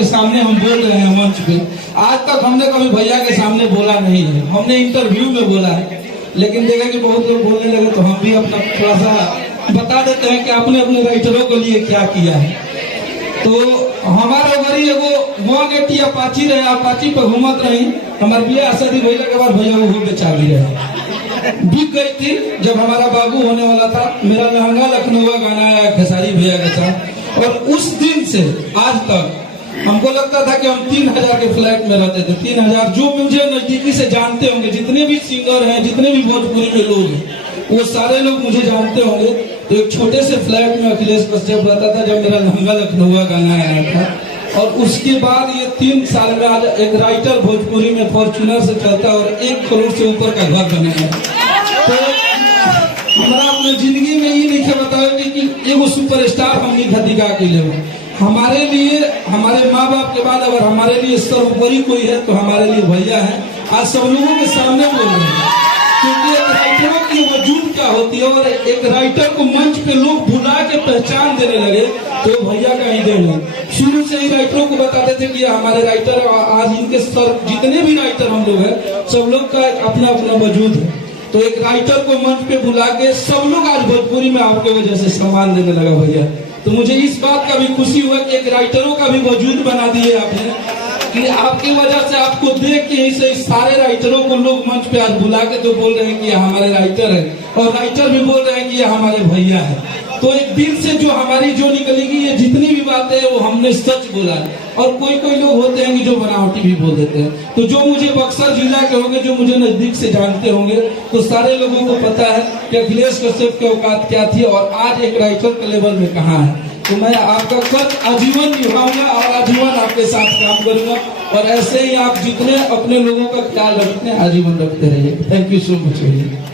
आपके सामने हम बोल रहे हैं मंच पे। आज तक हमने कभी भैया के सामने बोला नहीं है, हमने इंटरव्यू में बोला है, लेकिन देखा कि बहुत लोग बोलने लगे तो हम भी अपना थोड़ा सा बता देते हैं कि आपने अपने राइटरों के लिए क्या किया है। तो हमारे गरी एगो 180 अपाची रहे, अपाची पे घूमत रही, हमारे बिया शादी भैया के बाद भैया वो बेचा भी रहे, बिक गई थी। जब हमारा बाबू होने वाला था, मेरा लहंगा लखनऊ गाना आया खेसारी भैया के साथ, और उस दिन से आज तक हमको लगता था कि हम 3000 के फ्लैट में रहते थे। 3000 जो मुझे नजदीकी से जानते होंगे, जितने भी सिंगर हैं, जितने भी भोजपुरी में लोग हैं, वो सारे लोग मुझे जानते होंगे। तो एक छोटे से फ्लैट में अखिलेश कश्यप रहता था जब मेरा लहंगा लखनऊ गाना आया था। और उसके बाद ये 3 साल में आज एक राइटर भोजपुरी में फॉर्च्यूनर से चलता और 1 करोड़ से ऊपर का घर बनाया। तो हमारा अपने जिंदगी में ये नहीं बताओगे कि एगो सुपरस्टार हमने खतिका के लिए। हमारे लिए, हमारे माँ बाप के बाद अगर हमारे लिए सर्वोपरि कोई है तो हमारे लिए भैया है। आज सब लोगों के सामने बोल रहे हैं, क्योंकि एक राइटरों की वजूद क्या होती है, और एक राइटर को मंच पे लोग बुला के पहचान देने लगे तो भैया का ही देन है। शुरू से ही राइटरों को बताते थे कि हमारे राइटर, आज इनके सर जितने भी राइटर हम लोग हैं, सब लोग का अपना अपना वजूद है। तो एक राइटर को मंच पे बुला के सब लोग आज भोजपुरी में आपके वजह से सम्मान देने लगा भैया। तो मुझे इस बात का भी खुशी हुआ कि एक राइटरों का भी वजूद बना दिए आपने, कि आपकी वजह से आपको देख के ही से सारे राइटरों को लोग मंच पे आज बुला के तो बोल रहे हैं कि ये हमारे राइटर है, और राइटर भी बोल रहे हैं कि ये हमारे भैया है। तो एक दिल से जो हमारी जो निकलेगी, ये जितनी भी बातें हैं वो हमने सच बोला है। और कोई कोई लोग होते हैं कि जो बनावटी भी बोल देते हैं। तो जो मुझे बक्सर जिला के होंगे, जो मुझे नजदीक से जानते होंगे, तो सारे लोगों को पता है कि अखिलेश कश्यप की औकात क्या थी और आज एक राइटर के लेवल में कहाँ है। तो मैं आपका कर्ज आजीवन निभाऊंगा और आजीवन आपके साथ काम करूंगा, और ऐसे ही आप जितने अपने लोगों का ख्याल रखते हैं आजीवन रखते रहिए। Thank you so much.